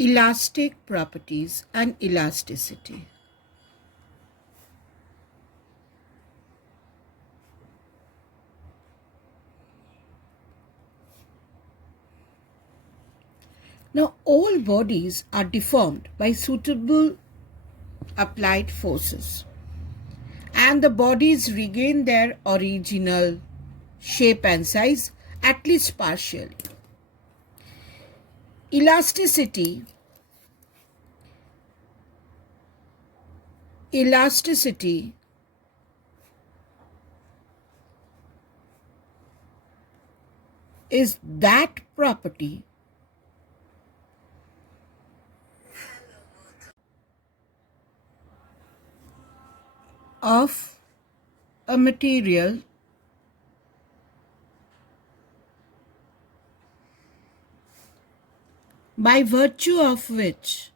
Elastic properties and elasticity. Now, all bodies are deformed by suitable applied forces, and the bodies regain their original shape and size, at least partially. Elasticity is that property of a material by virtue of which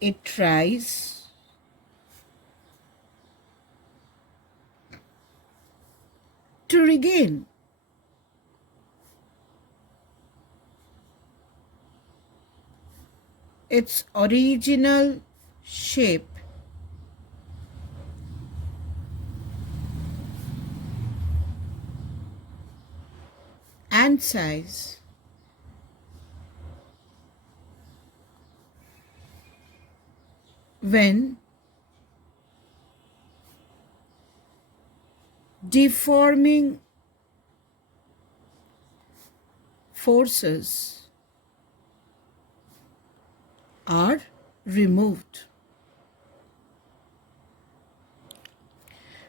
it tries to regain its original shape and size when deforming forces are removed.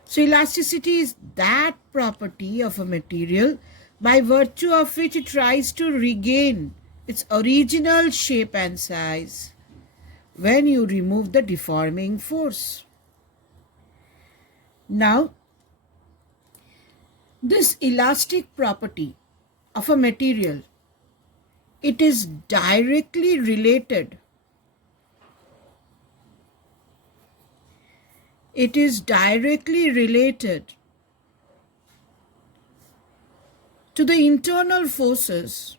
So elasticity is that property of a material by virtue of which it tries to regain its original shape and size when you remove the deforming force. Now, this elastic property of a material, it is directly related to the internal forces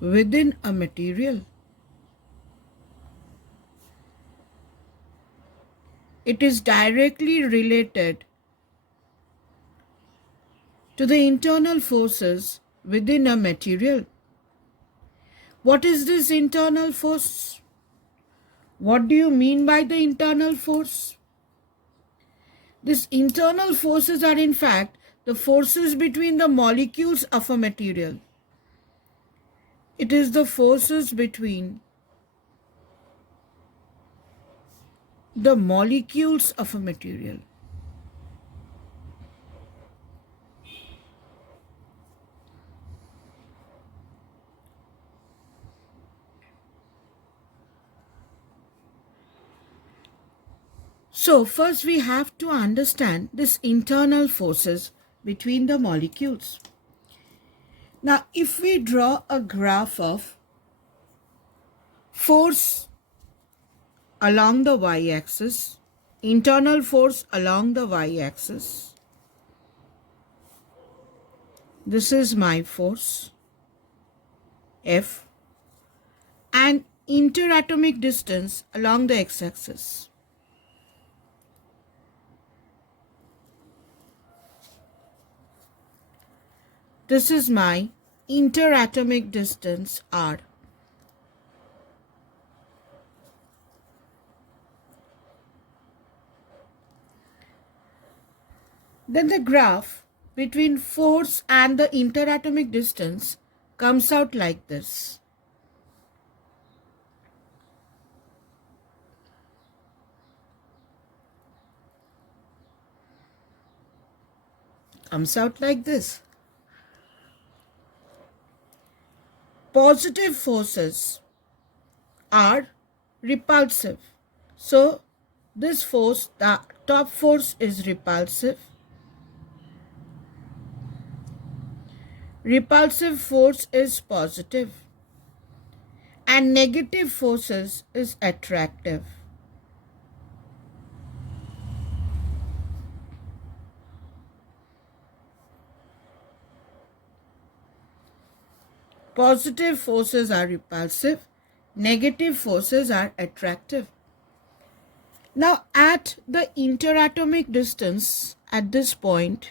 within a material. It is directly related to the internal forces within a material. What is this internal force? What do you mean by the internal force? These internal forces are in fact the forces between the molecules of a material. It is the forces between the molecules of a material. So first we have to understand this internal forces between the molecules. Now if we draw a graph of force along the y-axis, internal force along the y-axis, this is my force F, and interatomic distance along the x-axis. This is my interatomic distance R. Then the graph between force and the interatomic distance comes out like this. Positive forces are repulsive. So this force, the top force, is repulsive. repulsive force is positive and negative forces is attractive. Positive forces are repulsive, negative forces are attractive. Now at the interatomic distance at this point,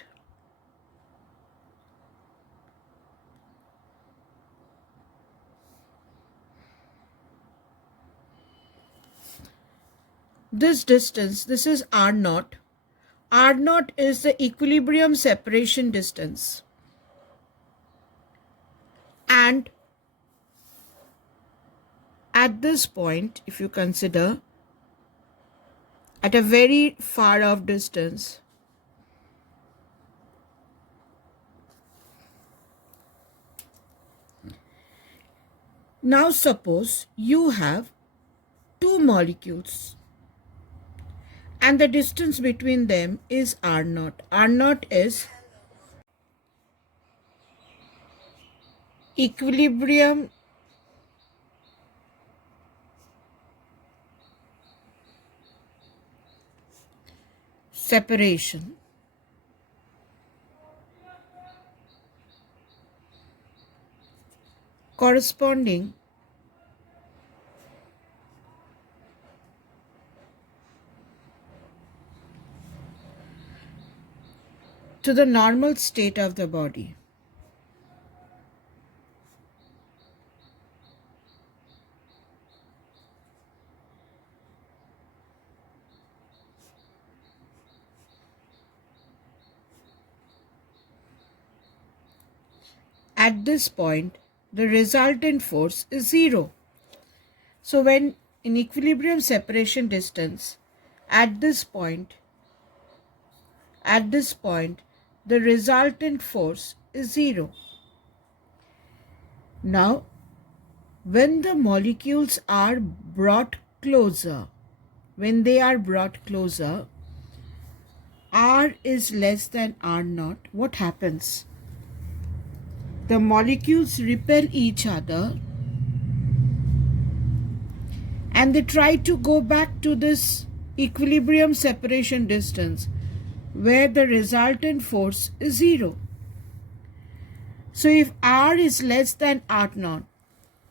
this distance, this is R naught. R naught is the equilibrium separation distance. And at this point, if you consider at a very far off distance, now suppose you have two molecules and the distance between them is R naught. R naught is equilibrium separation corresponding to the normal state of the body. At this point, the resultant force is zero. So when in equilibrium separation distance, at this point, the resultant force is zero. Now, when the molecules are brought closer, R is less than R naught, what happens? The molecules repel each other and they try to go back to this equilibrium separation distance where the resultant force is zero. So if R is less than R naught,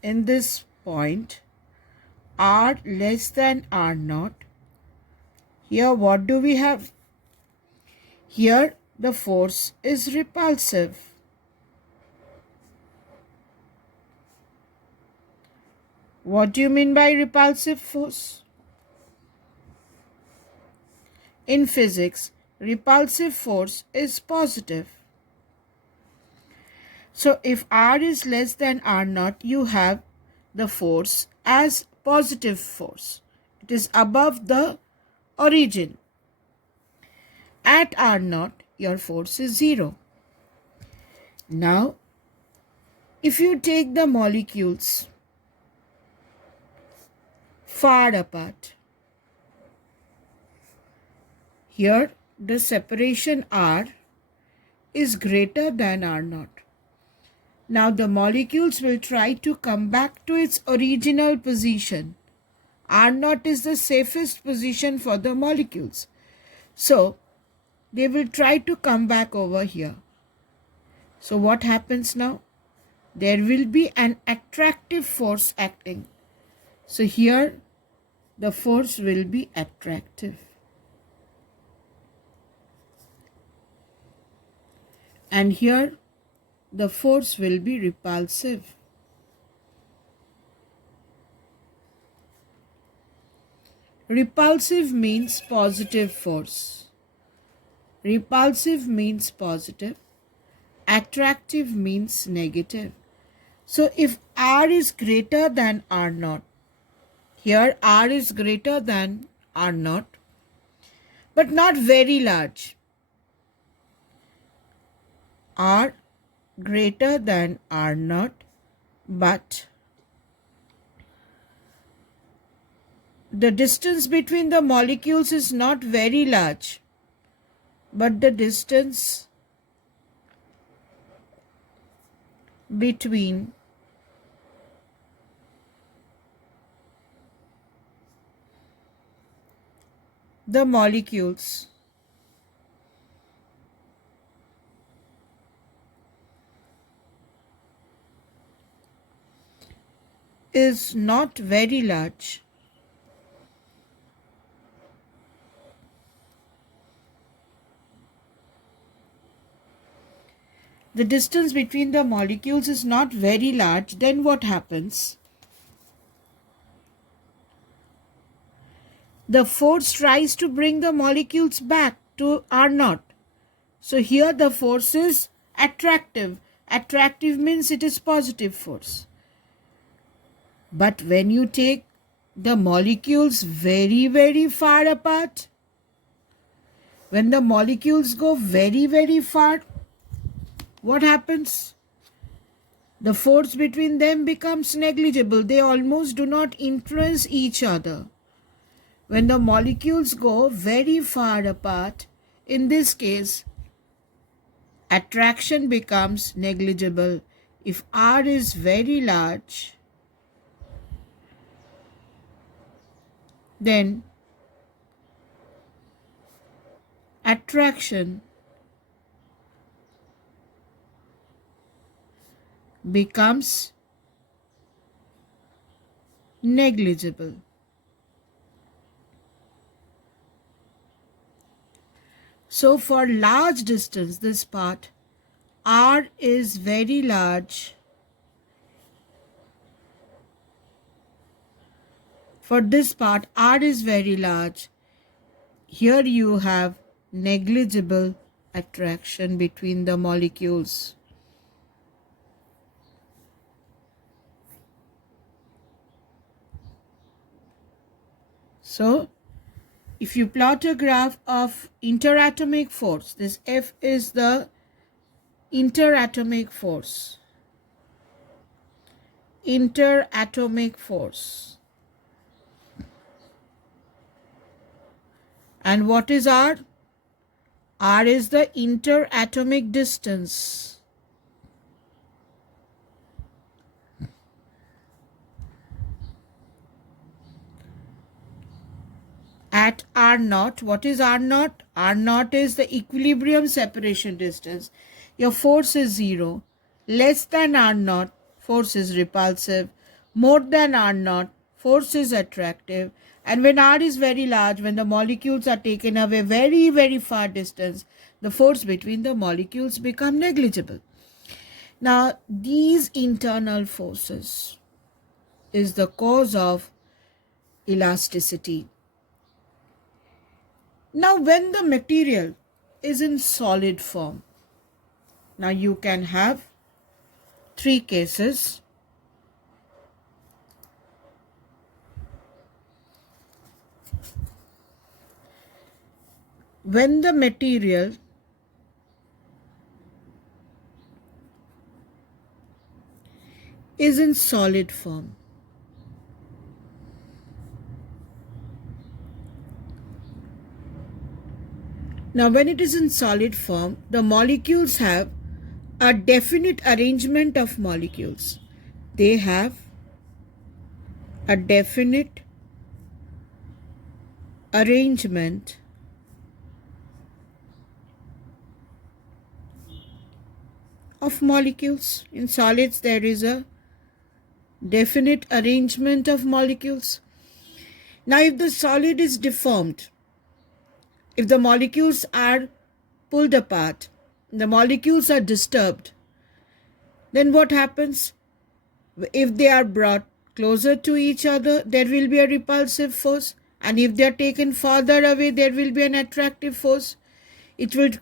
in this point, R less than R naught, here what do we have? Here the force is repulsive. What do you mean by repulsive force? In physics, repulsive force is positive. So if R is less than R naught, you have the force as positive force. It is above the origin. At R naught, your force is zero. Now, if you take the molecules far apart, here the separation R is greater than R naught. Now the molecules will try to come back to its original position. R naught is the safest position for the molecules. So they will try to come back over here. So what happens now? There will be an attractive force acting. So here the force will be attractive. And here the force will be repulsive. Repulsive means positive force. Repulsive means positive. Attractive means negative. So if R is greater than R naught, here R is greater than R naught, but not very large. R greater than R naught, but the distance between the molecules is not very large, but the distance between the molecules is not very large. The distance between the molecules is not very large, then what happens? The force tries to bring the molecules back to R naught. So here the force is attractive. Attractive means it is positive force. But when you take the molecules very, very far apart, when the molecules go very, very far, what happens? The force between them becomes negligible. They almost do not influence each other. When the molecules go very far apart, in this case, attraction becomes negligible. If R is very large, then attraction becomes negligible. So for large distance, this part, R is very large. For this part, R is very large. Here you have negligible attraction between the molecules. So, if you plot a graph of interatomic force, this F is the interatomic force. Interatomic force. And what is R? R is the interatomic distance. At R naught, what is R naught? R naught is the equilibrium separation distance. Your force is 0. Less than R naught, force is repulsive. More than R naught, force is attractive. And when R is very large, when the molecules are taken away very, very far distance, the force between the molecules become negligible. Now, these internal forces is the cause of elasticity. Now, when the material is in solid form, now you can have three cases. When the material is in solid form, now when it is in solid form, the molecules have a definite arrangement of molecules. They have a definite arrangement of molecules. In solids, there is a definite arrangement of molecules. Now, if the solid is deformed, if the molecules are pulled apart, the molecules are disturbed, then what happens? If they are brought closer to each other, there will be a repulsive force. And if they are taken farther away, there will be an attractive force. It will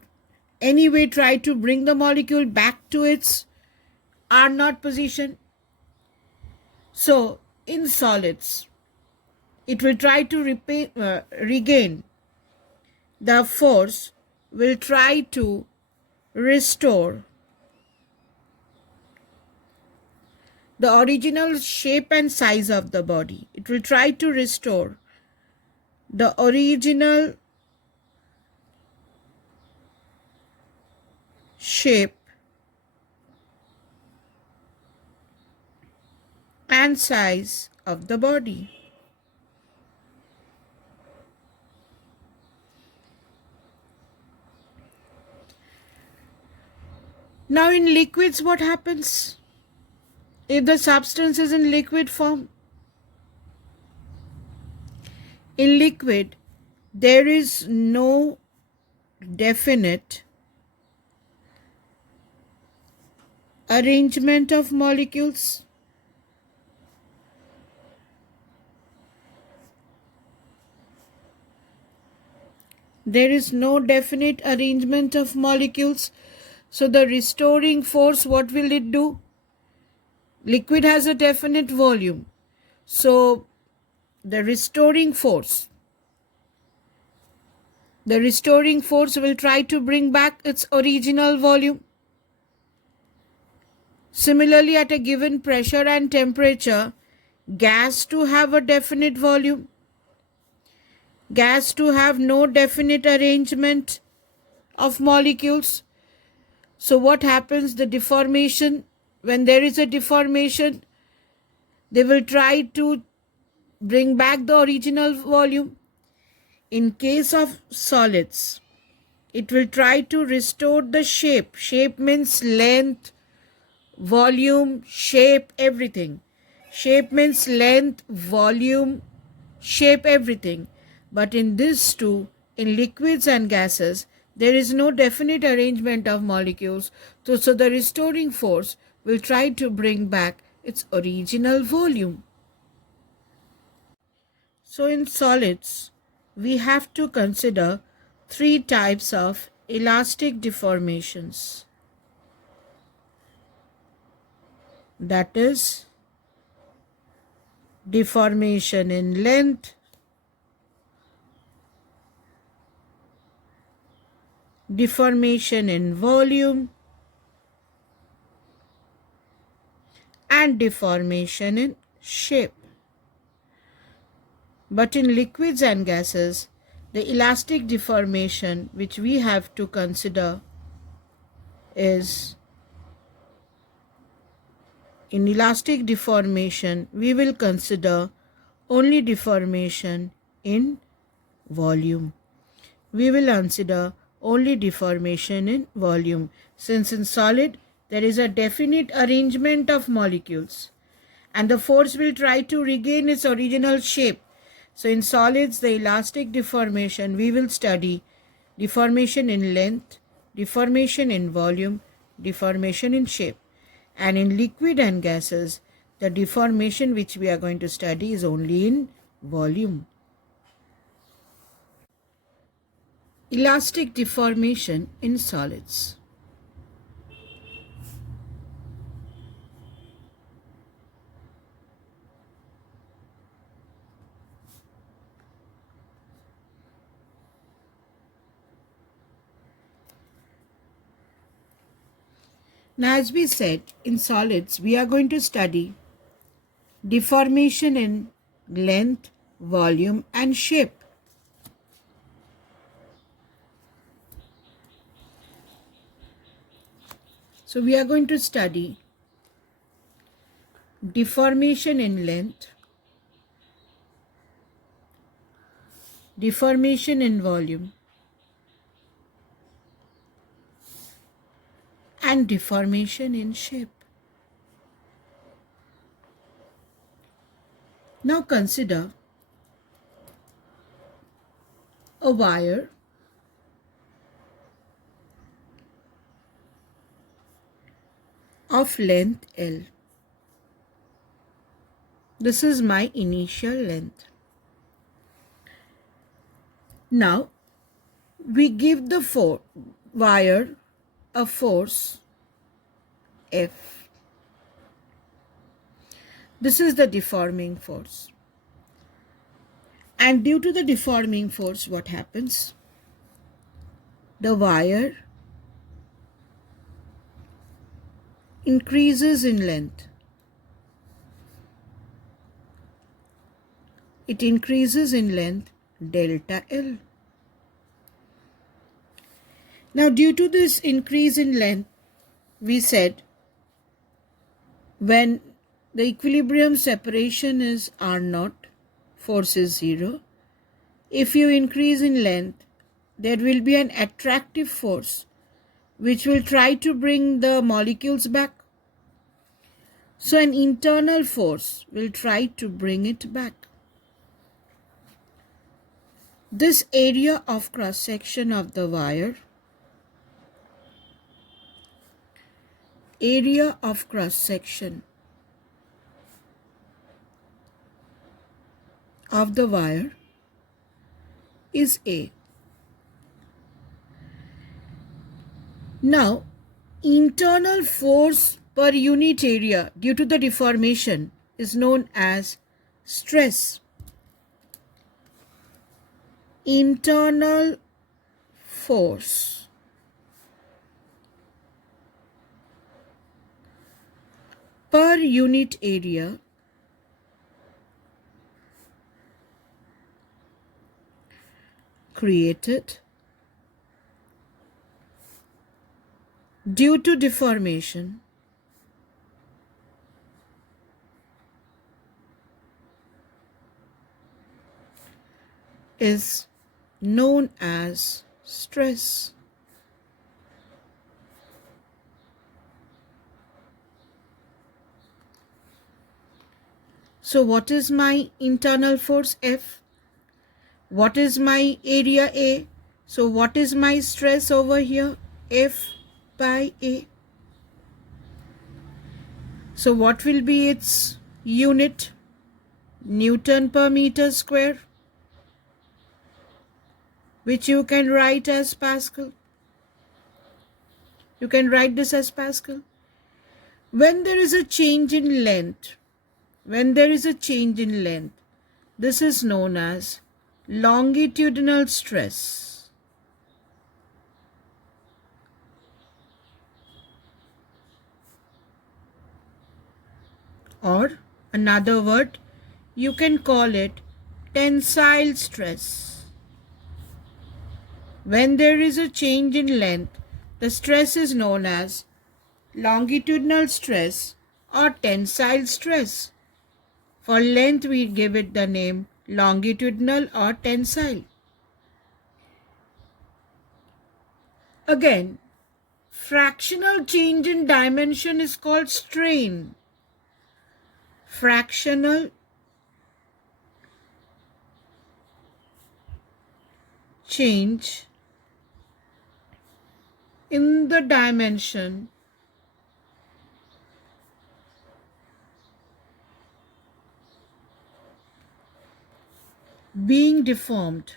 anyway try to bring the molecule back to its R naught position. So, in solids, it will try to regain the force, will try to restore the original shape and size of the body. It will try to restore the original shape and size of the body. Now in liquids, what happens? If the substance is in liquid form, in liquid, there is no definite arrangement of molecules. There is no definite arrangement of molecules. So the restoring force, what will it do? Liquid has a definite volume. So the restoring force will try to bring back its original volume. Similarly, at a given pressure and temperature, gas to have a definite volume, gas to have no definite arrangement of molecules. So what happens? The deformation, when there is a deformation, they will try to bring back the original volume. In case of solids, it will try to restore the shape. Shape means length, volume, shape, everything. Shape means length, volume, shape, everything. But in these two, in liquids and gases, there is no definite arrangement of molecules. So the restoring force will try to bring back its original volume. So in solids, we have to consider three types of elastic deformations. That is deformation in length, deformation in volume, and deformation in shape. But in liquids and gases, the elastic deformation which we have to consider is, in elastic deformation, we will consider only deformation in volume. We will consider only deformation in volume, since in solid there is a definite arrangement of molecules and the force will try to regain its original shape. So in solids, the elastic deformation, we will study deformation in length, deformation in volume, deformation in shape. And in liquid and gases, the deformation which we are going to study is only in volume. Elastic deformation in solids. Now, as we said, in solids, we are going to study deformation in length, volume, and shape. So, we are going to study deformation in length, deformation in volume, and deformation in shape. Now consider a wire of length L. This is my initial length. Now we give the wire a force F. This is the deforming force. And due to the deforming force, what happens? The wire increases in length. It increases in length delta L. Now, due to this increase in length, we said when the equilibrium separation is R0, force is 0. If you increase in length, there will be an attractive force which will try to bring the molecules back. So an internal force will try to bring it back. This area of cross section of the wire, area of cross section of the wire is A. Now, internal force per unit area due to the deformation is known as stress. Internal force per unit area created due to deformation is known as stress. So what is my internal force F? What is my area A? So what is my stress over here? F by A. So what will be its unit? Newton per meter square, which you can write as Pascal. You can write this as Pascal. When there is a change in length, this is known as longitudinal stress. Or another word, you can call it tensile stress. When there is a change in length, the stress is known as longitudinal stress or tensile stress. For length, we give it the name longitudinal or tensile. Again, fractional change in dimension is called strain. Fractional change in the dimension being deformed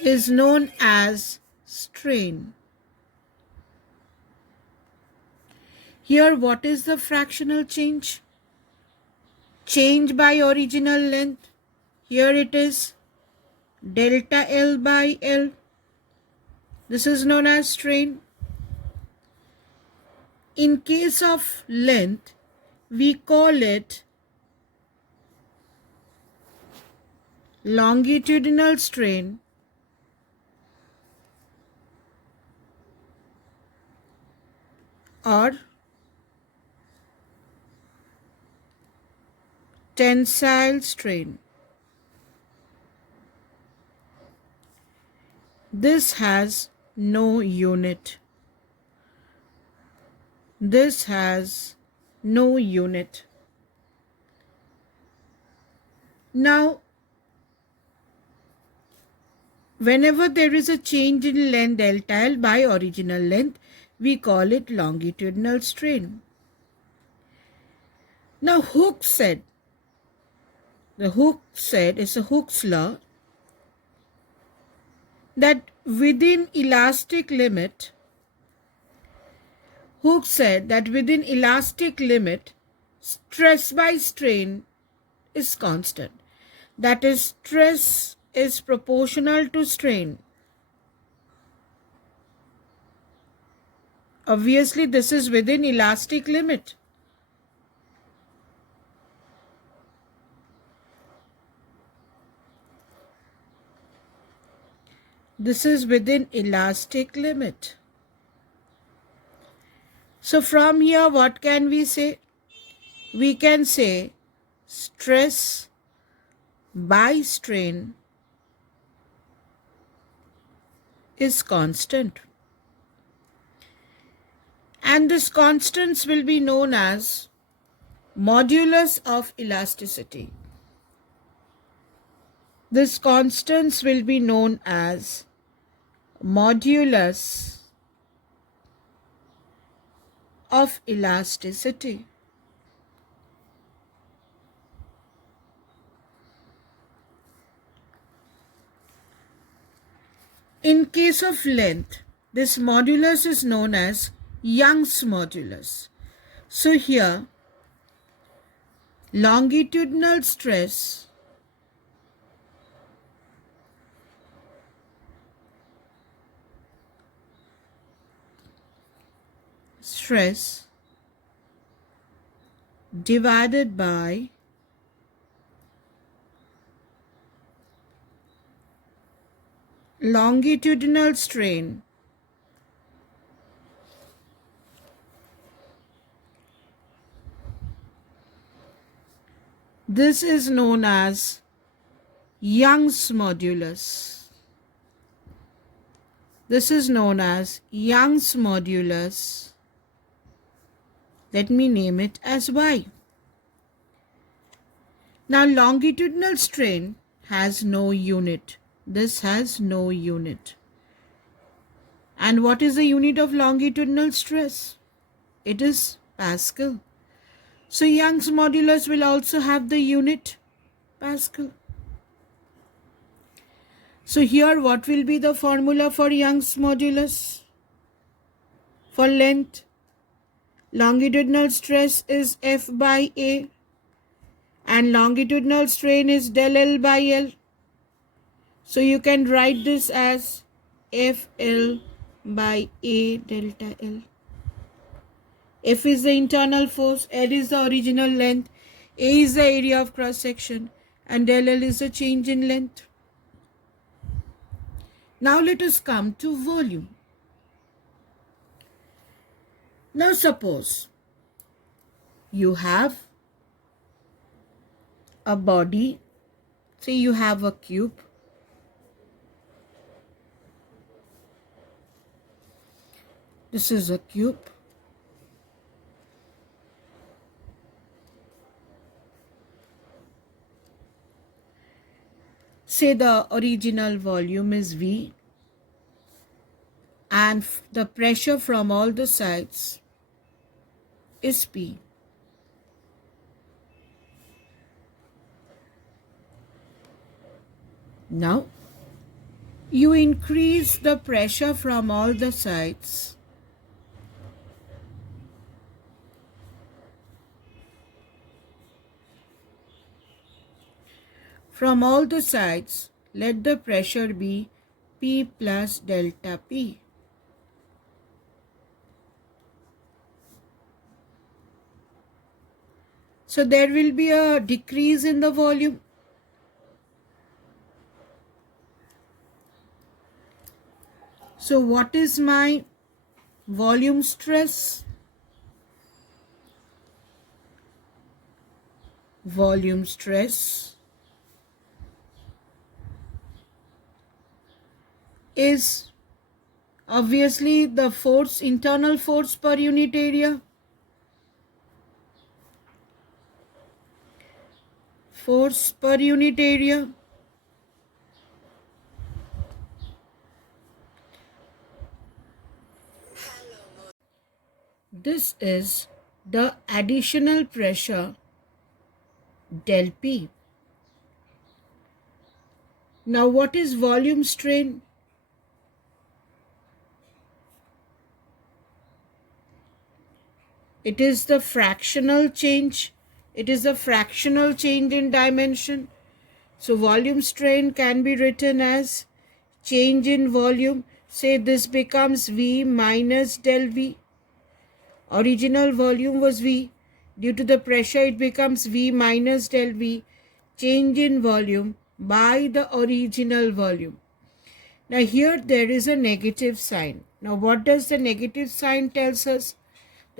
is known as strain. Here, what is the fractional change? Change by original length. Here it is delta L by L. This is known as strain. In case of length, we call it longitudinal strain or tensile strain. This has no unit. This has no unit. Now, whenever there is a change in length delta L by original length, we call it longitudinal strain. Now, Hooke said, it's a Hooke's law, that within elastic limit, Hooke said that within elastic limit, stress by strain is constant. That is, stress is proportional to strain. Obviously, this is within elastic limit. This is within elastic limit. So from here, what can we say? We can say stress by strain is constant. And this constants will be known as modulus of elasticity. This constants will be known as modulus of elasticity. In case of length, this modulus is known as Young's modulus. So here, longitudinal stress divided by longitudinal strain this is known as Young's modulus. This is known as Young's modulus. Let me name it as Y. Now longitudinal strain has no unit. This has no unit. And what is the unit of longitudinal stress? It is Pascal. So Young's modulus will also have the unit Pascal. So here what will be the formula for Young's modulus? For length, longitudinal stress is F by A and longitudinal strain is del L by L. So you can write this as FL by A delta L. F is the internal force, L is the original length, A is the area of cross section, and del L is the change in length. Now let us come to volume. Now suppose you have a body, say you have a cube. This is a cube. Say the original volume is V and the pressure from all the sides is P. Now you increase the pressure from all the sides let the pressure be P plus delta P. So there will be a decrease in the volume. So what is my volume stress? Volume stress is obviously the force, internal force per unit area. Force per unit area. This is the additional pressure del P. Now what is volume strain? It is the fractional change. It is a fractional change in dimension. So volume strain can be written as change in volume. Say this becomes V minus del V. Original volume was V. Due to the pressure, it becomes V minus del V. Change in volume by the original volume. Now here there is a negative sign. Now what does the negative sign tells us?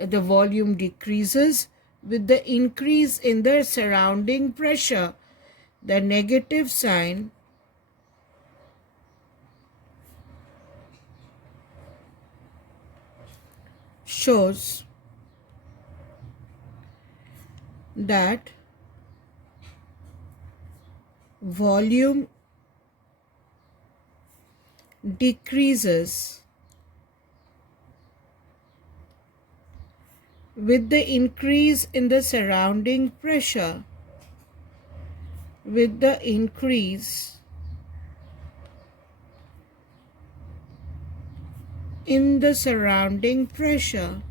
the volume decreases with the increase in the surrounding pressure. The negative sign shows that volume decreases with the increase in the surrounding pressure. With the increase in the surrounding pressure.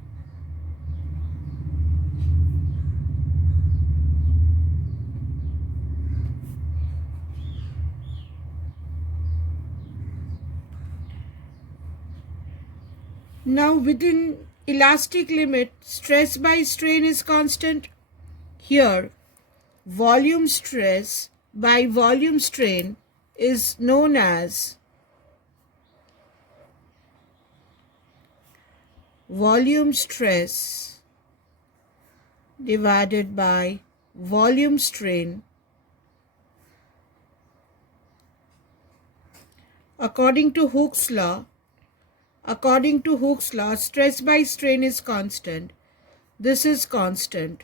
Now within elastic limit, stress by strain is constant. Here, volume stress by volume strain is known as volume stress divided by volume strain. According to Hooke's law, stress by strain is constant. This is constant.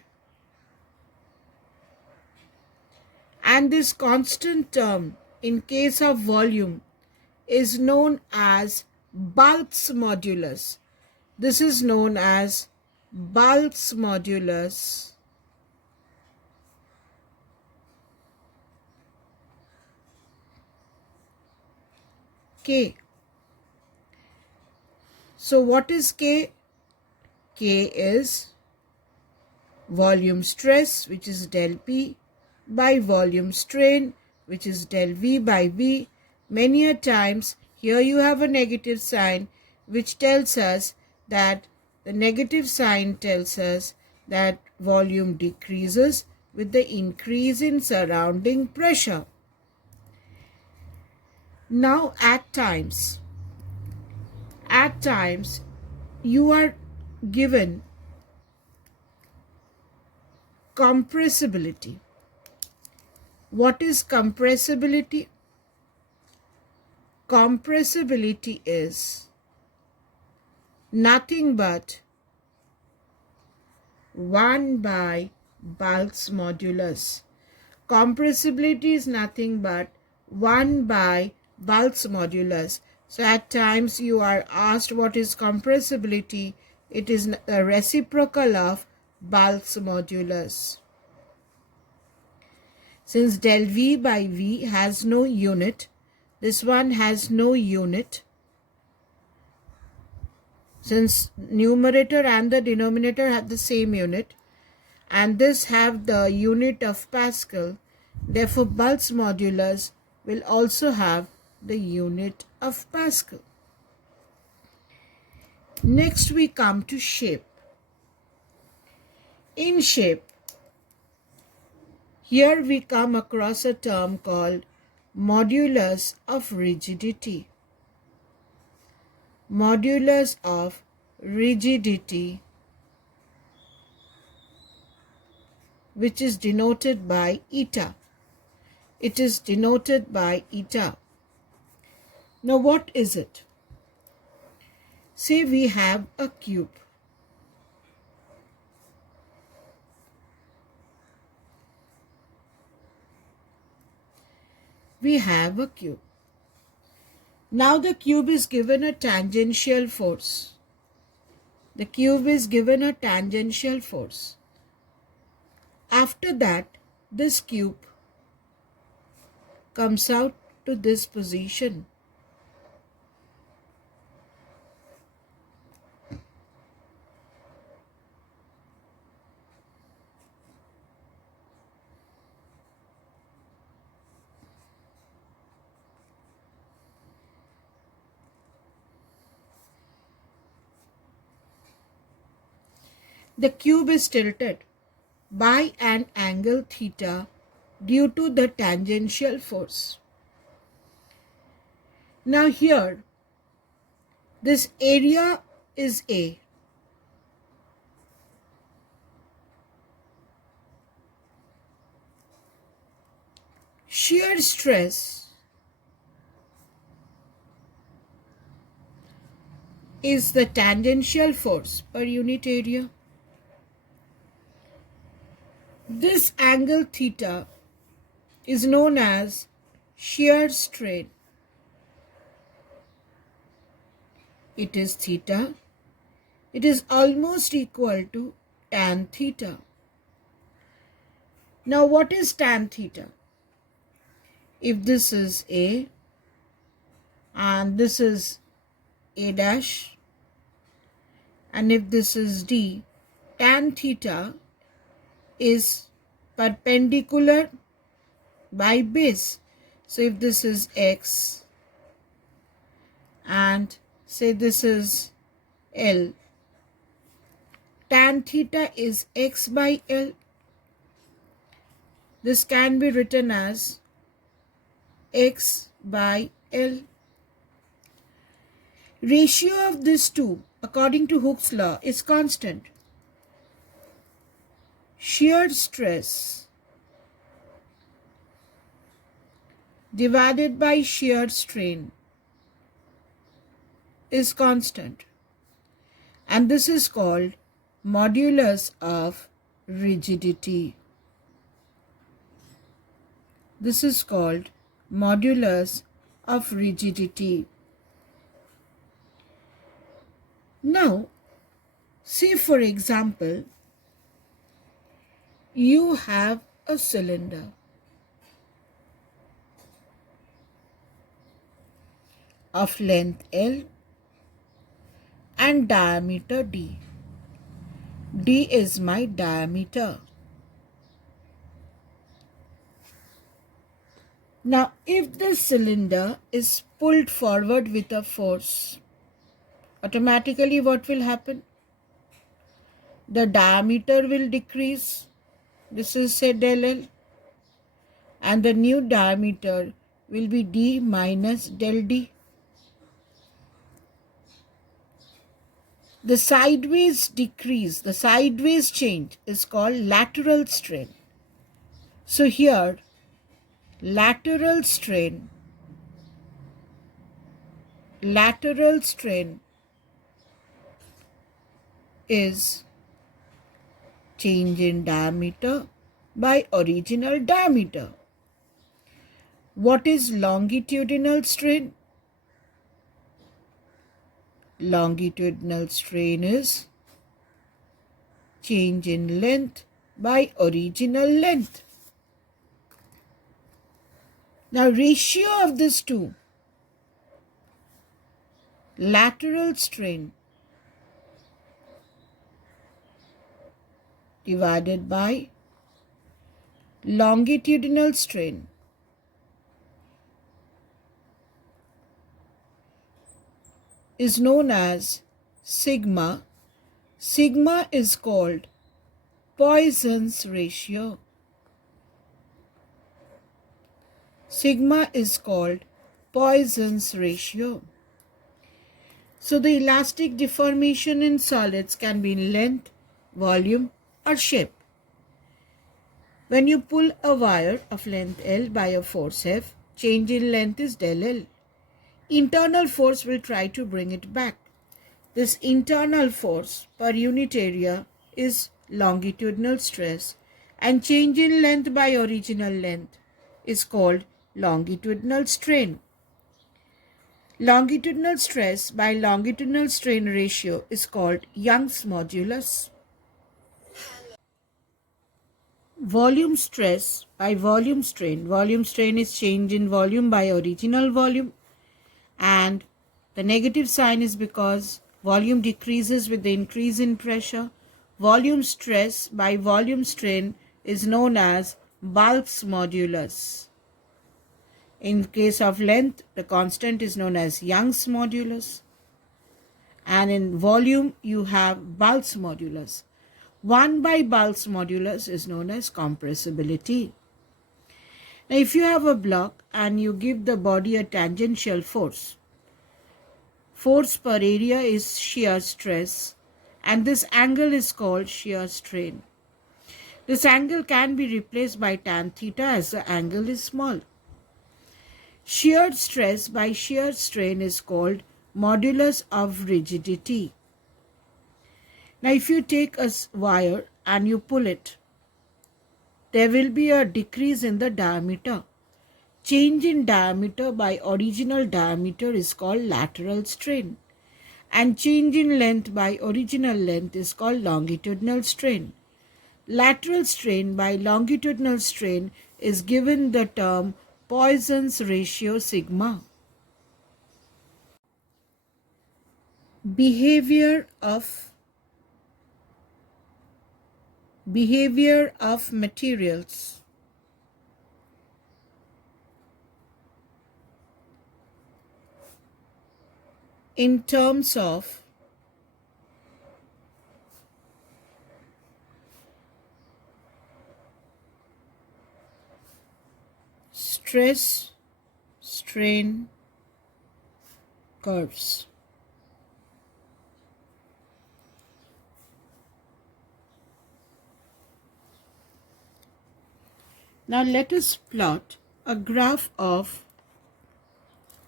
And this constant term in case of volume is known as Bulk's modulus. This is known as Bulk's modulus. K. So what is K? K is volume stress, which is del P, by volume strain, which is del V by V. Many a times here you have a negative sign, which tells us that the negative sign tells us that volume decreases with the increase in surrounding pressure. Now at times you are given compressibility. What is compressibility? Compressibility is nothing but 1 by Bulk's modulus. Compressibility is nothing but 1 by Bulk's modulus. So at times you are asked what is compressibility. It is a reciprocal of Bulk's modulus. Since del V by V has no unit, this one has no unit. Since numerator and the denominator have the same unit, and this have the unit of Pascal, therefore Bulk's modulus will also have the unit of Pascal. Next we come to shape. In shape, here we come across a term called modulus of rigidity. Modulus of rigidity, which is denoted by eta. It is denoted by eta. Now what is it? Say we have a cube. We have a cube. Now the cube is given a tangential force. The cube is given a tangential force. After that, this cube comes out to this position. The cube is tilted by an angle theta due to the tangential force. Now here, this area is A. Shear stress is the tangential force per unit area. This angle theta is known as shear strain. It is theta. It is almost equal to tan theta. Now what is tan theta? If this is A and this is A dash, and if this is D, tan theta is perpendicular by base. So if this is X and say this is L, tan theta is X by L. This can be written as X by L. Ratio of these two, according to Hooke's law, is constant. Shear stress divided by shear strain is constant, and this is called modulus of rigidity. This is called modulus of rigidity. Now, say for example, you have a cylinder. Of length L and diameter D. D is my diameter. Now, if the cylinder is pulled forward with a force, automatically what will happen? The diameter will decrease. This is say del L. And the new diameter will be D minus del D. The sideways decrease, the sideways change is called lateral strain. So here, lateral strain is change in diameter by original diameter. What is longitudinal strain? Longitudinal strain is change in length by original length. Now, ratio of these two, lateral strain divided by longitudinal strain, is known as sigma. Sigma is called Poisson's ratio. Sigma is called Poisson's ratio. So the elastic deformation in solids can be in length, volume, or shape. When you pull a wire of length L by a force F, change in length is del L. Internal force will try to bring it back. This internal force per unit area is longitudinal stress, and change in length by original length is called longitudinal strain. Longitudinal stress by longitudinal strain ratio is called Young's modulus. Volume stress by volume strain. Volume strain is change in volume by original volume, and the negative sign is because volume decreases with the increase in pressure. Volume stress by volume strain is known as Bulk's modulus. In case of length, the constant is known as Young's modulus, and in volume you have Bulk's modulus. 1 by Bulk's modulus is known as compressibility. Now, if you have a block and you give the body a tangential force, force per area is shear stress, and this angle is called shear strain. This angle can be replaced by tan theta as the angle is small. Shear stress by shear strain is called modulus of rigidity. Now, if you take a wire and you pull it, there will be a decrease in the diameter. Change in diameter by original diameter is called lateral strain, and change in length by original length is called longitudinal strain. Lateral strain by longitudinal strain is given the term Poisson's ratio sigma. Behavior of materials. In terms of stress strain curves. Now let us plot a graph of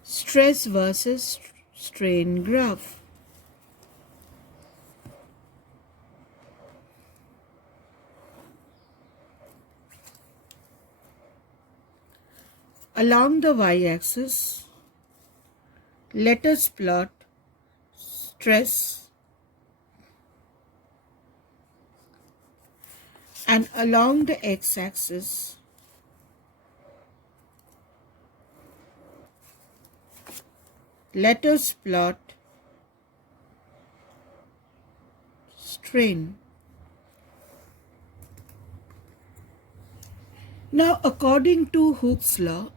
stress versus strain graph. Along the y-axis, let us plot stress, and along the x-axis, let us plot strain. Now, according to Hooke's law,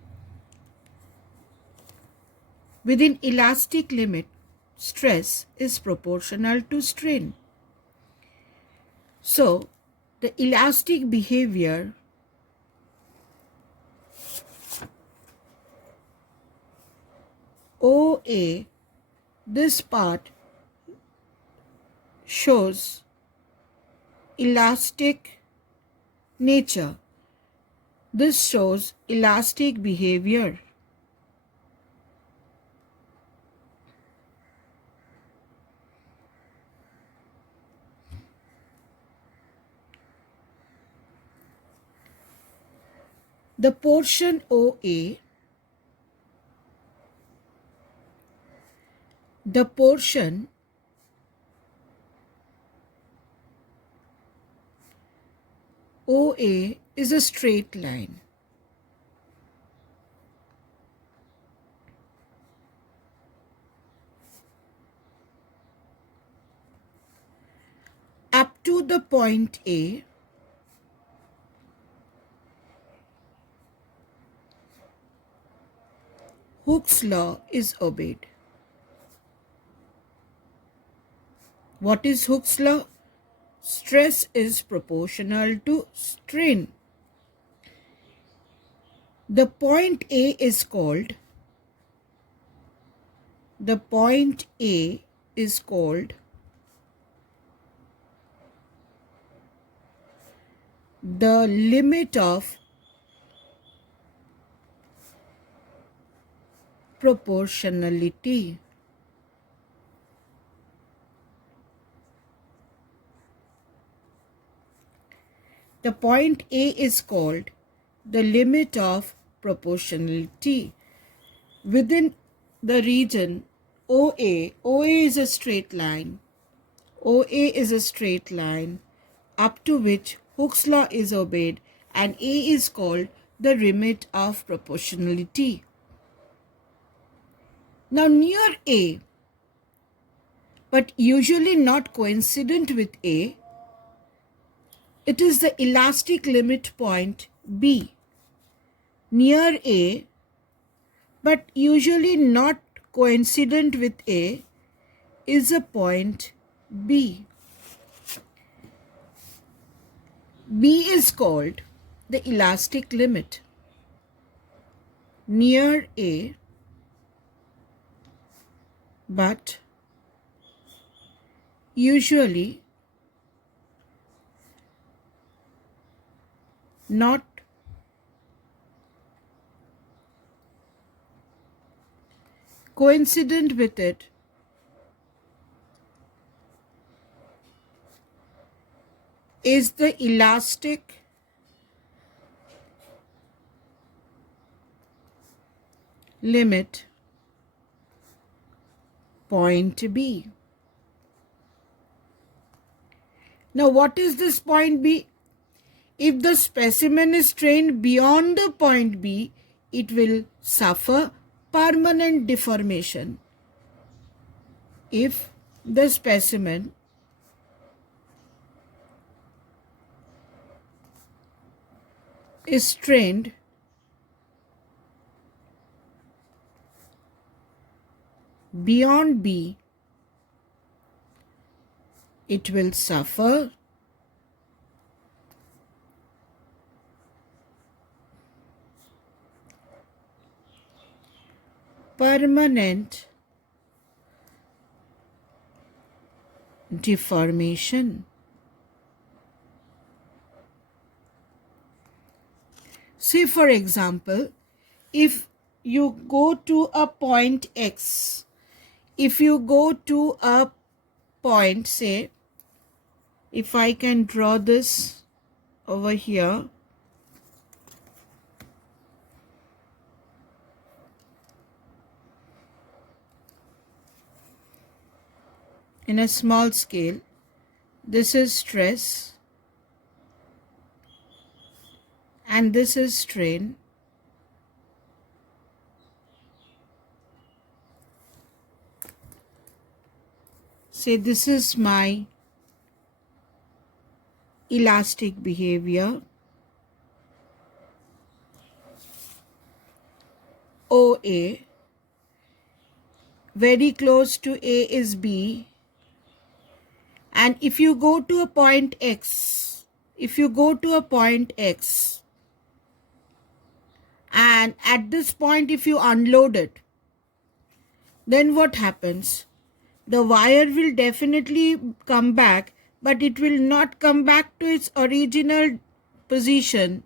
within elastic limit, stress is proportional to strain. So, the elastic behavior OA, this part shows elastic nature. This shows elastic behavior. The portion OA, the portion OA is a straight line. Up to the point A, Hooke's law is obeyed. What is Hooke's law? Stress is proportional to strain. The point A is called the limit of proportionality. The point A is called the limit of proportionality. Within the region OA is a straight line. OA is a straight line up to which Hooke's law is obeyed, and A is called the limit of proportionality. Now near A, but usually not coincident with A, it is the elastic limit point B. Near A, but usually not coincident with A, is a point B. B is called the elastic limit. Near A, but usually not Coincident with it is the elastic limit point B. Now, what is this point B? If the specimen is strained beyond the point B, it will suffer permanent deformation. If the specimen is strained beyond B, it will suffer permanent deformation. Say, for example, if you go to a point X, if you go to a point, say, if I can draw this over here, in a small scale, this is stress and this is strain. Say this is my elastic behavior, OA, very close to A is B, and if you go to a point X, and at this point if you unload it, then what happens? The wire will definitely come back, but it will not come back to its original position,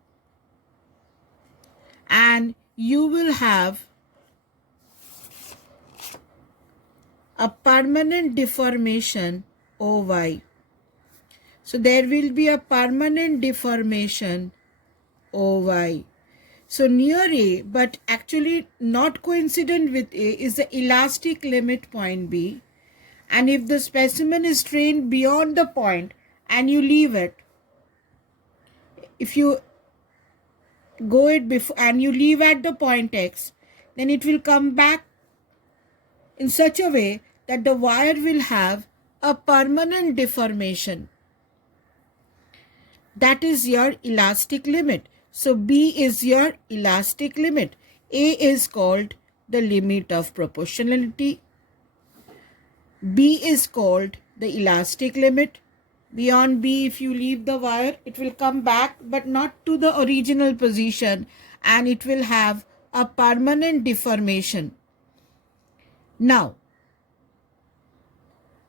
and you will have a permanent deformation OY. So there will be a permanent deformation OY. So near A, but actually not coincident with A, is the elastic limit point B. And if the specimen is strained beyond the point and you leave it, if you go it before and you leave at the point X, then it will come back in such a way that the wire will have a permanent deformation. That is your elastic limit. So B is your elastic limit. A is called the limit of proportionality. B is called the elastic limit. Beyond B, if you leave the wire, it will come back but not to the original position, and it will have a permanent deformation. Now,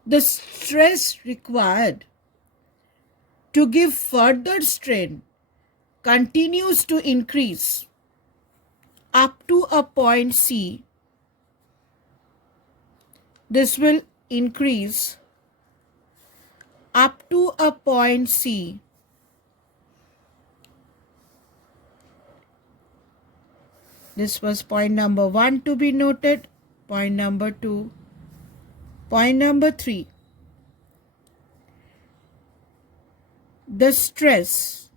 the stress required to give further strain continues to increase up to a point C. This will increase up to a point C. This was point number 1 to be noted, point number 2, point number 3. The stress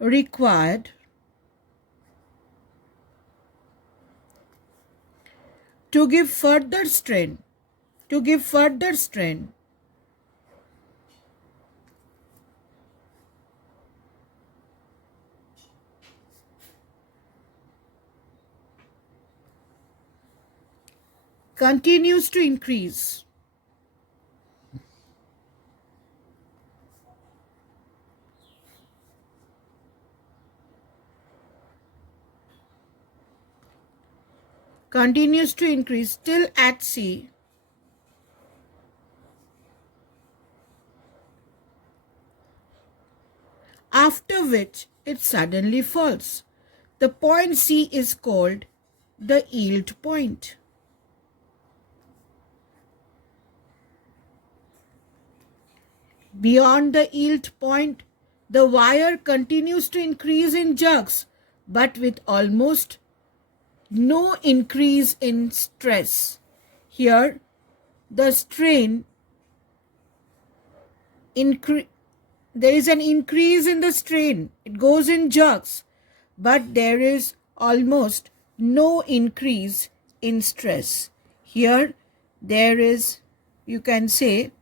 required to give further strain, continues to increase till at C, after which it suddenly falls. The point C is called the yield point. Beyond the yield point, the wire continues to increase in jerks, but with almost no increase in stress. Here, the strain there is an increase in the strain. It goes in jerks, but there is almost no increase in stress. Here, there is, you can say,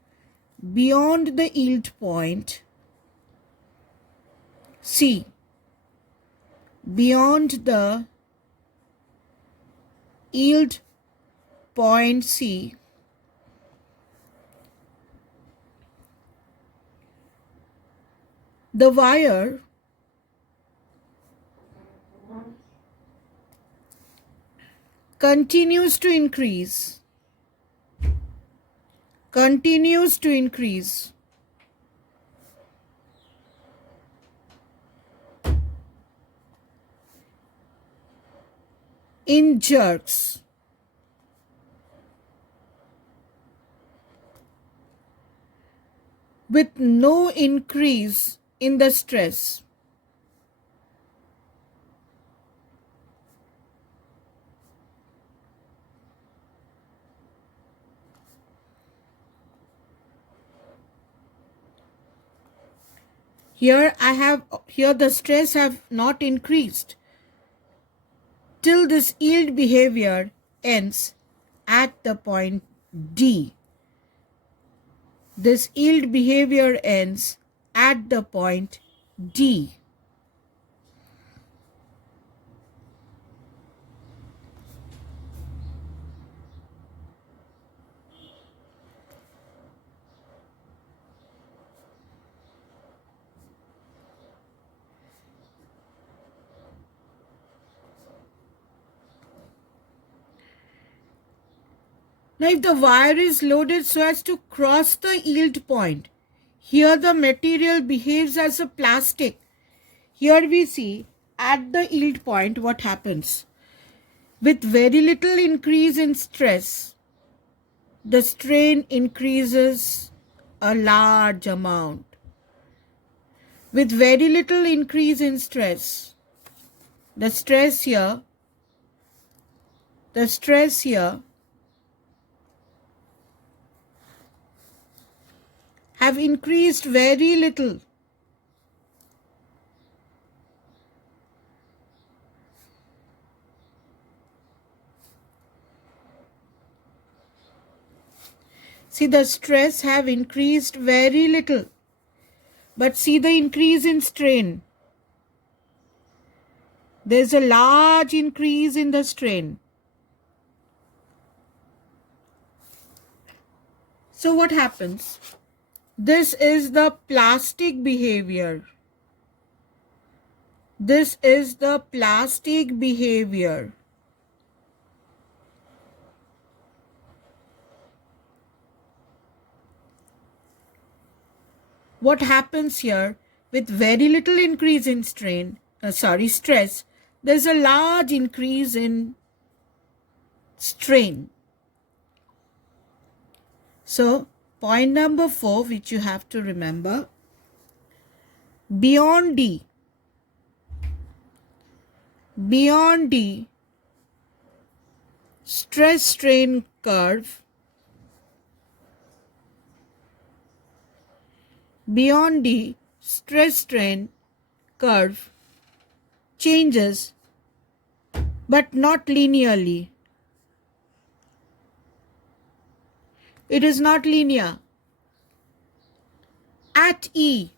beyond the yield point C, beyond the yield point C, the wire continues to increase in jerks, with no increase in the stress. Here the stress have not increased till this yield behavior ends at the point D. This yield behavior ends at the point D. Now, if the wire is loaded so as to cross the yield point, here the material behaves as a plastic. Here we see at the yield point what happens. With very little increase in stress, the strain increases a large amount. With very little increase in stress, the stress here have increased very little. See, the stress have increased very little, but see the increase in strain. There's a large increase in the strain. So what happens? This is the plastic behavior. This is the plastic behavior. What happens here with very little increase in stress, there's a large increase in strain. So, point number 4, which you have to remember, beyond D, stress strain curve, beyond D, stress strain curve changes, but not linearly. It is not linear. At E,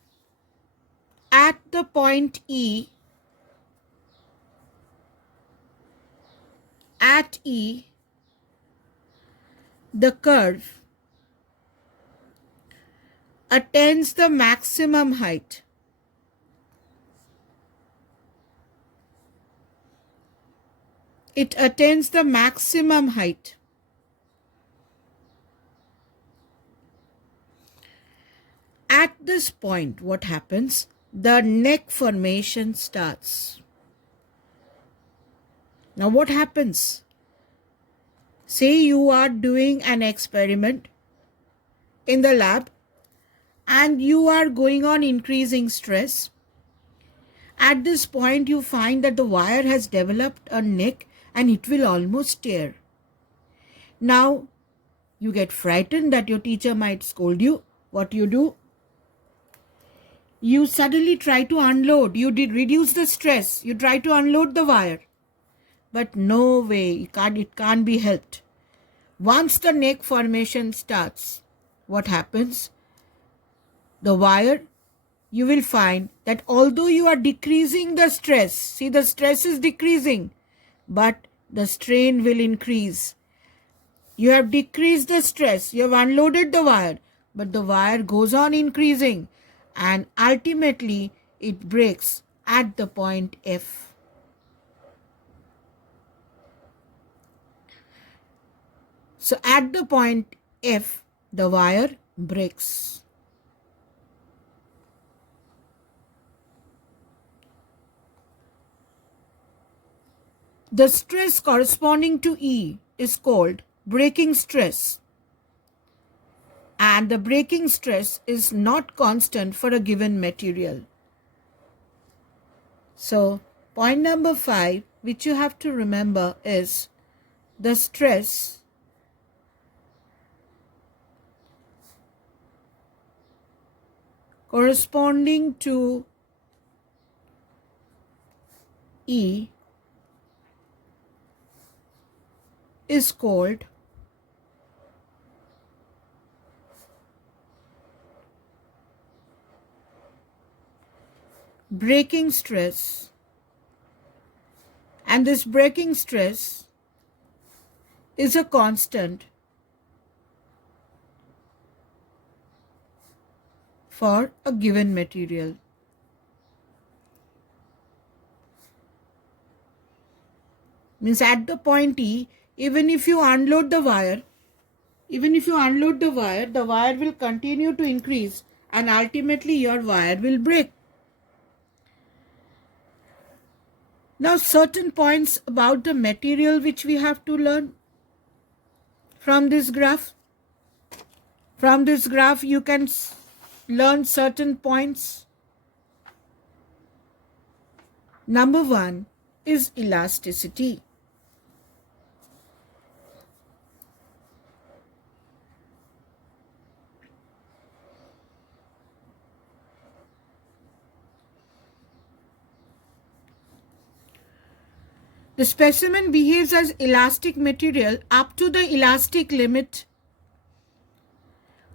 at the point E, the curve attains the maximum height. It attains the maximum height. At this point, what happens? The neck formation starts. Now what happens? Say you are doing an experiment in the lab and you are going on increasing stress. At this point, you find that the wire has developed a neck and it will almost tear. Now, you get frightened that your teacher might scold you. What do? You suddenly try to unload. You did reduce the stress. You try to unload the wire. But no way, it can't be helped. Once the neck formation starts, what happens? The wire, you will find that although you are decreasing the stress, see the stress is decreasing, but the strain will increase. You have decreased the stress, you have unloaded the wire, but the wire goes on increasing and ultimately it breaks at the point F. So at the point F, the wire breaks. The stress corresponding to E is called breaking stress. And the breaking stress is not constant for a given material. So, point number 5, which you have to remember, is the stress corresponding to E is called breaking stress, and this breaking stress is a constant for a given material. Means at the point E, even if you unload the wire, the wire will continue to increase and ultimately your wire will break. Now, certain points about the material which we have to learn from this graph. From this graph, you can learn certain points. Number 1 is elasticity. The specimen behaves as elastic material up to the elastic limit.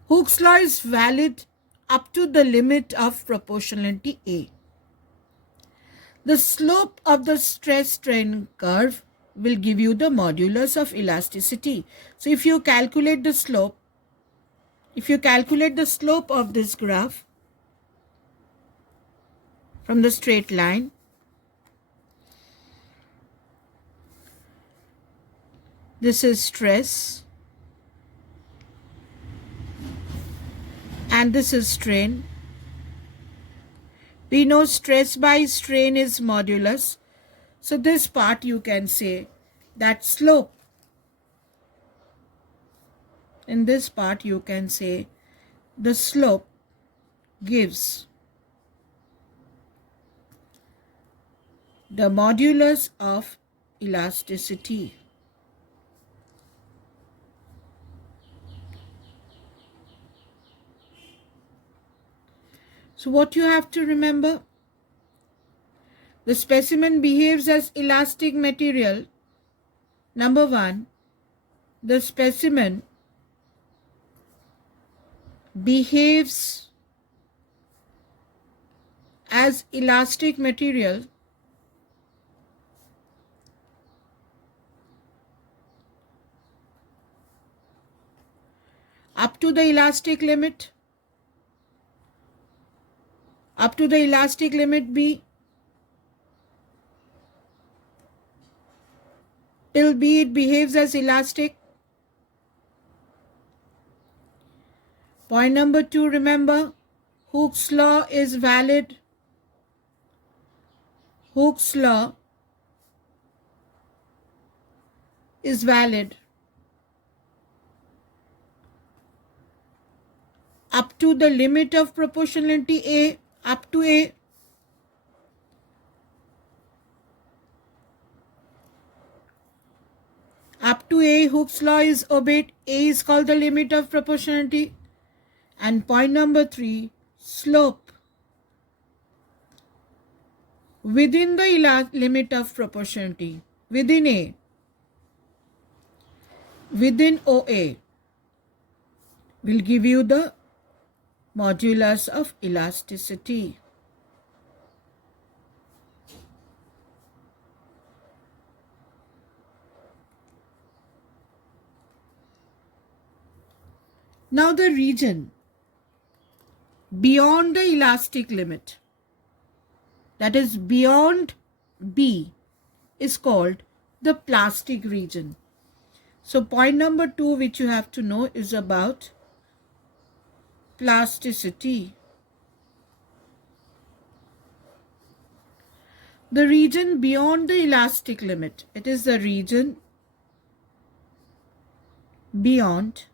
Hooke's law is valid up to the limit of proportionality A. The slope of the stress strain curve will give you the modulus of elasticity. So if you calculate the slope of this graph from the straight line, this is stress and this is strain. We know stress by strain is modulus. So this part you can say that slope. In this part you can say the slope gives the modulus of elasticity. So what you have to remember? The specimen behaves as elastic material. Number 1, the specimen behaves as elastic material up to the elastic limit. Up to the elastic limit B. Till B it behaves as elastic. Point number 2, remember, Hooke's law is valid. Hooke's law is valid. Up to the limit of proportionality A, up to A. Up to A, Hooke's law is obeyed. A is called the limit of proportionality. And point number 3, slope within the limit of proportionality, within A, within OA, will give you the modulus of elasticity. Now the region beyond the elastic limit, that is beyond B, is called the plastic region. So point number 2 which you have to know is about plasticity. The region beyond the elastic limit, it is the region beyond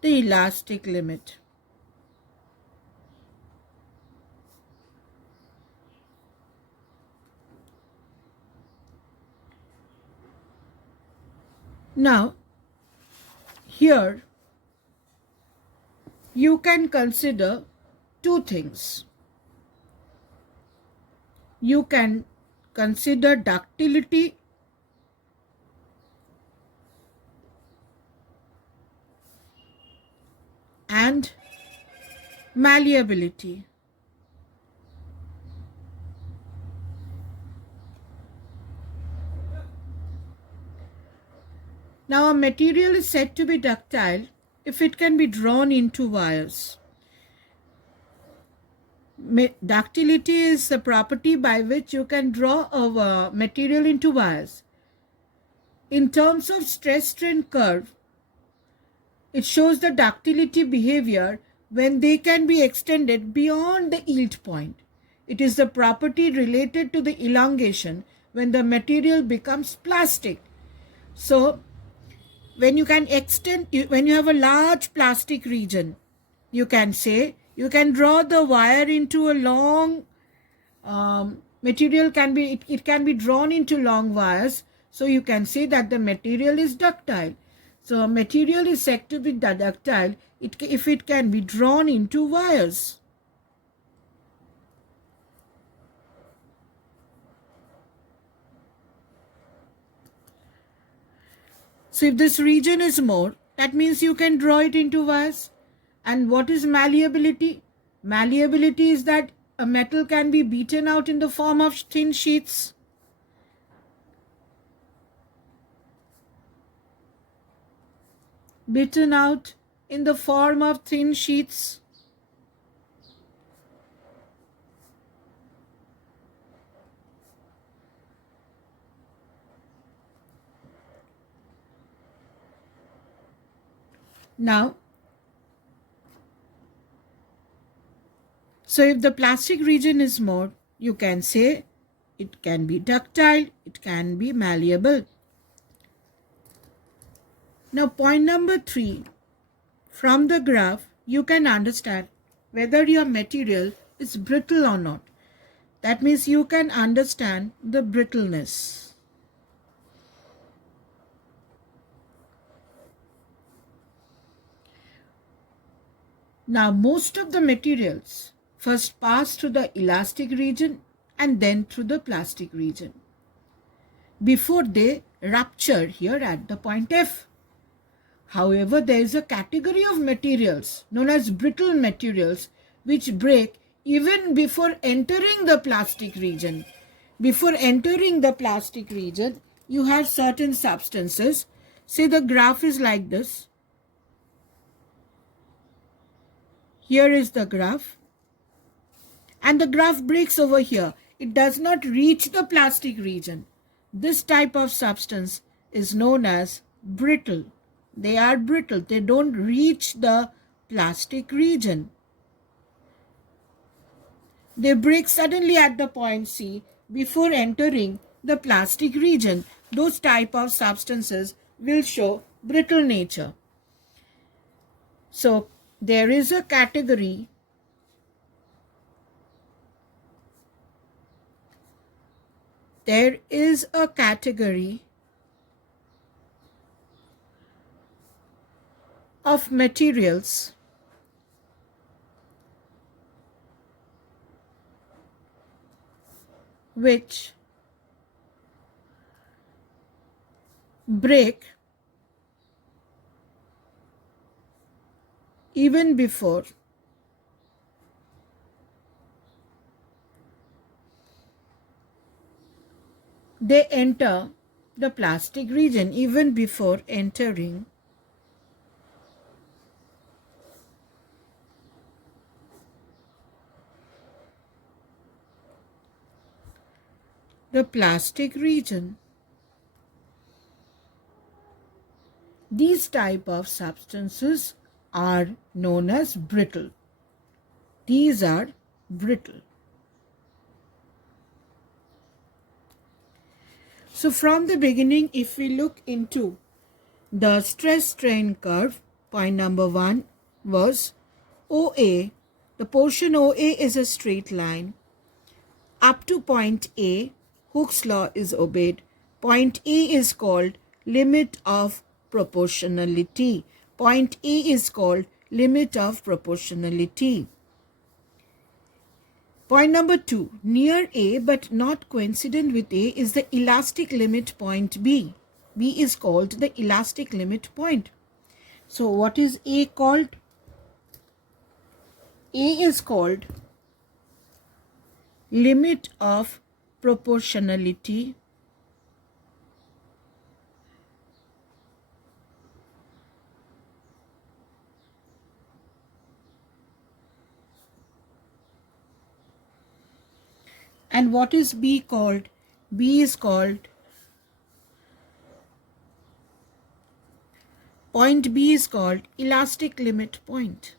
the elastic limit. Now, here you can consider two things. You can consider ductility and malleability. Now, a material is said to be ductile if it can be drawn into wires. Ductility is the property by which you can draw a material into wires. In terms of stress-strain curve, it shows the ductility behavior when they can be extended beyond the yield point. It is the property related to the elongation when the material becomes plastic. So, when you can extend, when you have a large plastic region, you can say, you can draw the wire into a long material it can be drawn into long wires. So you can say that the material is ductile. So a material is said to be ductile if it can be drawn into wires. So if this region is more, that means you can draw it into wires. And what is malleability? Malleability is that a metal can be beaten out in the form of thin sheets. Beaten out in the form of thin sheets. Now, so if the plastic region is more, you can say it can be ductile, it can be malleable. Now, point number 3, from the graph, you can understand whether your material is brittle or not. That means you can understand the brittleness. Now, most of the materials first pass through the elastic region and then through the plastic region before they rupture here at the point F. However, there is a category of materials known as brittle materials which break even before entering the plastic region. Before entering the plastic region, you have certain substances. Say the graph is like this. Here is the graph. And the graph breaks over here. It does not reach the plastic region. This type of substance is known as brittle. They are brittle. They don't reach the plastic region. They break suddenly at the point C before entering the plastic region, those type of substances will show brittle nature. So there is a category of materials which break even before they enter the plastic region, even before entering the plastic region. These type of substances are known as brittle. These are brittle. So from the beginning, if we look into the stress strain curve, point number 1 was OA. The portion OA is a straight line. Up to point A, Hooke's law is obeyed. Point A is called limit of proportionality. Point A is called limit of proportionality. Point number 2, near A but not coincident with A is the elastic limit point B. B is called the elastic limit point. So what is A called? A is called limit of proportionality. And what is B called? B is called, point B is called elastic limit point.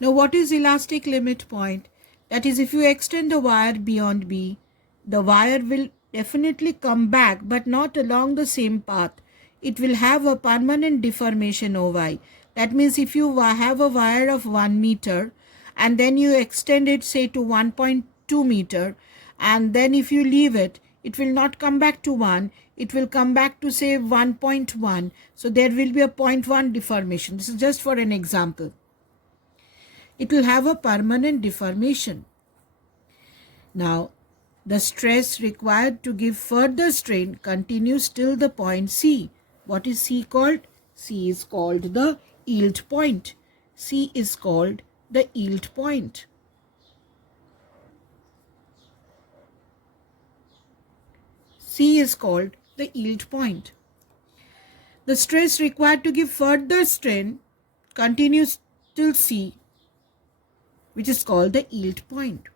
Now what is elastic limit point? That is, if you extend the wire beyond B, the wire will definitely come back but not along the same path. It will have a permanent deformation OY. That means if you have a wire of 1 meter and then you extend it say to 1.2 meter, and then if you leave it, it will not come back to 1, it will come back to say 1.1. So there will be a 0.1 deformation. This is just for an example. It will have a permanent deformation. Now, the stress required to give further strain continues till the point C. What is C called? C is called the yield point. C is called the yield point. C is called the yield point. The stress required to give further strain continues till C, which is called the yield point.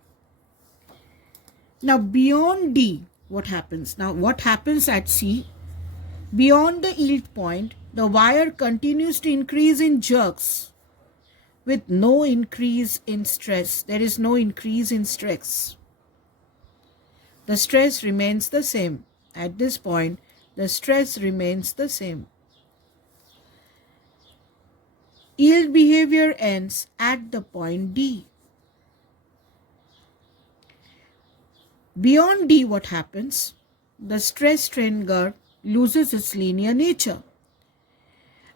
Now beyond D, what happens? Now what happens at C? Beyond the yield point, the wire continues to increase in jerks with no increase in stress. There is no increase in stress. The stress remains the same. At this point, the stress remains the same. Yield behavior ends at the point D. Beyond D, what happens? The stress strain curve loses its linear nature.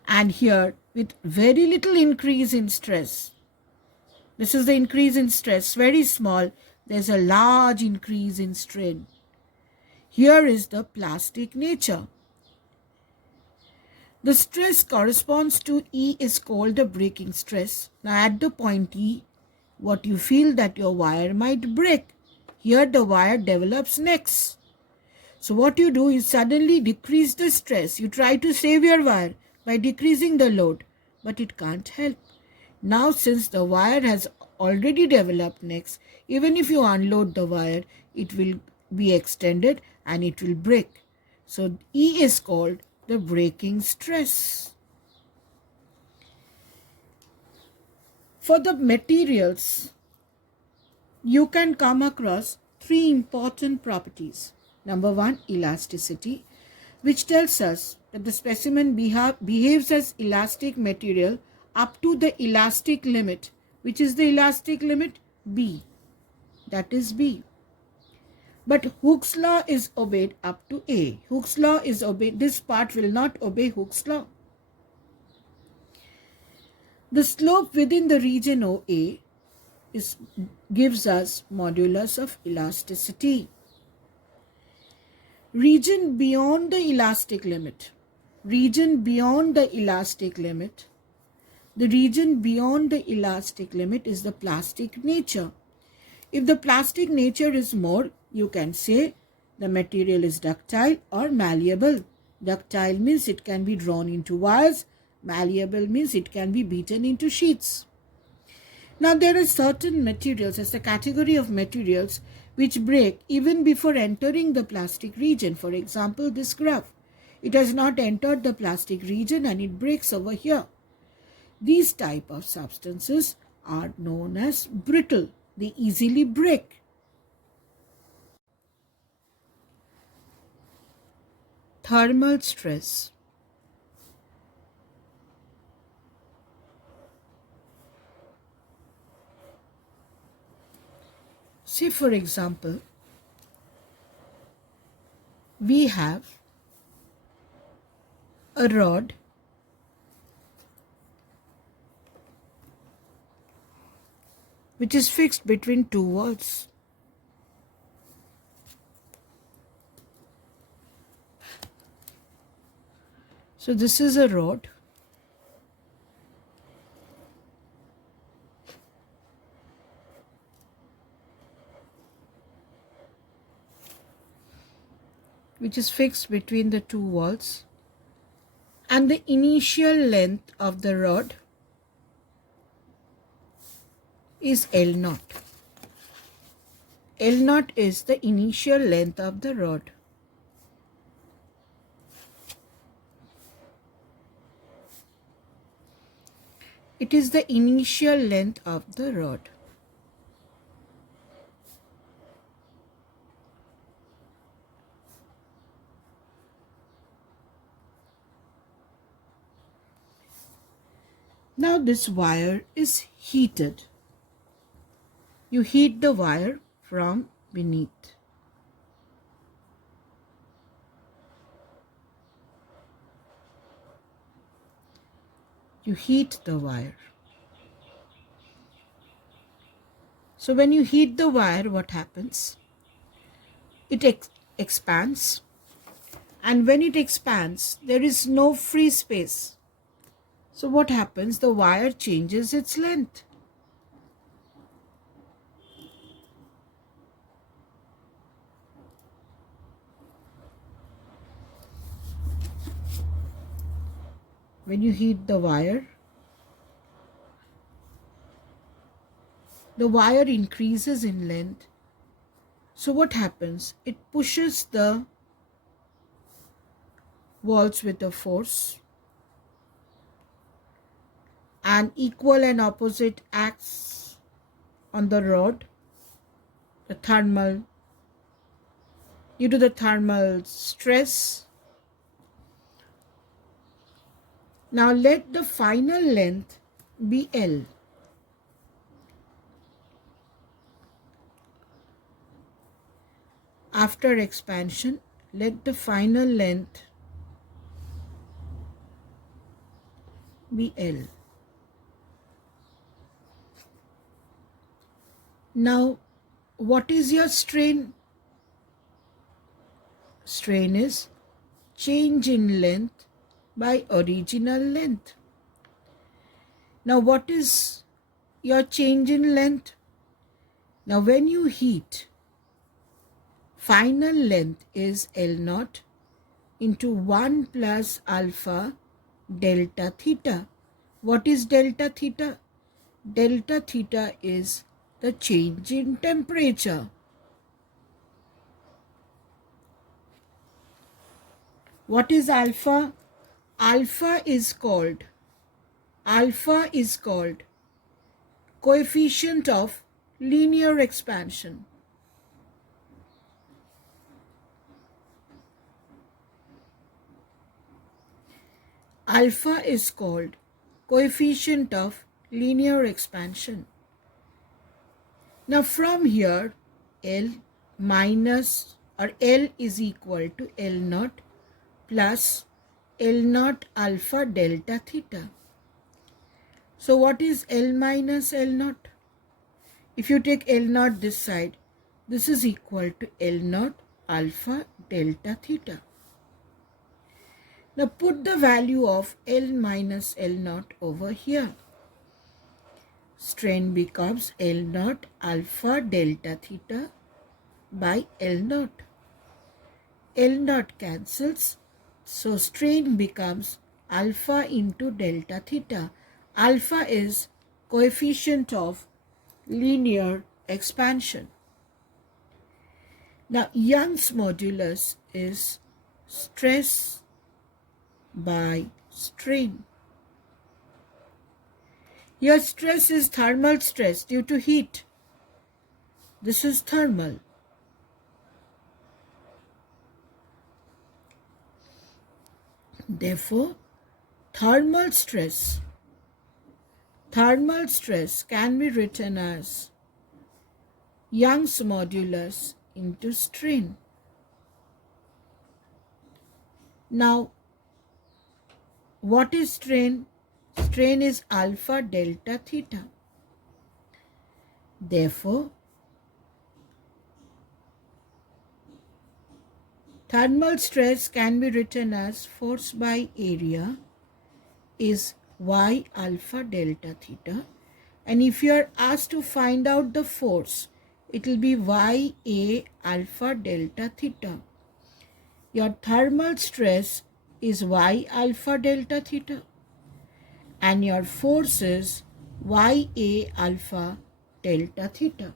And here, with very little increase in stress, this is the increase in stress, very small, there's a large increase in strain. Here is the plastic nature. The stress corresponds to E is called the breaking stress. Now at the point E, what you feel that your wire might break. Here the wire develops next. So what you do is suddenly decrease the stress. You try to save your wire by decreasing the load, but it can't help. Now since the wire has already developed next, even if you unload the wire, it will be extended and it will break. So E is called the breaking stress. For the materials, you can come across three important properties. Number one, elasticity, which tells us that the specimen behaves as elastic material up to the elastic limit. Which is the elastic limit? B. That is B. But Hooke's law is obeyed up to A. Hooke's law is obeyed. This part will not obey Hooke's law. The slope within the region OA gives us modulus of elasticity. Region beyond the elastic limit. Region beyond the elastic limit. The region beyond the elastic limit is the plastic nature. If the plastic nature is more, you can say the material is ductile or malleable. Ductile means it can be drawn into wires. Malleable means it can be beaten into sheets. Now there are certain materials as a category of materials which break even before entering the plastic region. For example, this graph. It has not entered the plastic region and it breaks over here. These type of substances are known as brittle. They easily break. Thermal stress. Say for example, we have a rod which is fixed between two walls. So this is a rod which is fixed between the two walls, and the initial length of the rod is L0. L0 is the initial length of the rod. It is the initial length of the rod. Now this wire is heated. You heat the wire from beneath. You heat the wire. So when you heat the wire, what happens? It expands, and when it expands, there is no free space. So what happens? The wire changes its length. When you heat the wire increases in length. So what happens? It pushes the walls with a force, and equal and opposite acts on the rod, due to the thermal stress. Now let the final length be L. After expansion, let the final length be L. Now, what is your strain? Strain is change in length by original length. Now, what is your change in length? Now, when you heat, final length is L0 into 1 plus alpha delta theta. What is delta theta? Delta theta is the change in temperature. What is alpha? Alpha is called coefficient of linear expansion. Alpha is called coefficient of linear expansion. Now from here, L minus or L is equal to L naught plus L naught alpha delta theta. So what is L minus L naught? If you take L naught this side, this is equal to L naught alpha delta theta. Now put the value of L minus L naught over here. Strain becomes L naught alpha delta theta by L naught. L naught cancels, so strain becomes alpha into delta theta. Alpha is coefficient of linear expansion. Now Young's modulus is stress by strain. Here stress is thermal stress due to heat. This is thermal. Therefore, thermal stress can be written as Young's modulus into strain. Now, what is strain? Strain is alpha delta theta. Therefore, thermal stress can be written as force by area is y alpha delta theta. And if you are asked to find out the force, it will be y a alpha delta theta. Your thermal stress is y alpha delta theta. And your force is y a alpha delta theta.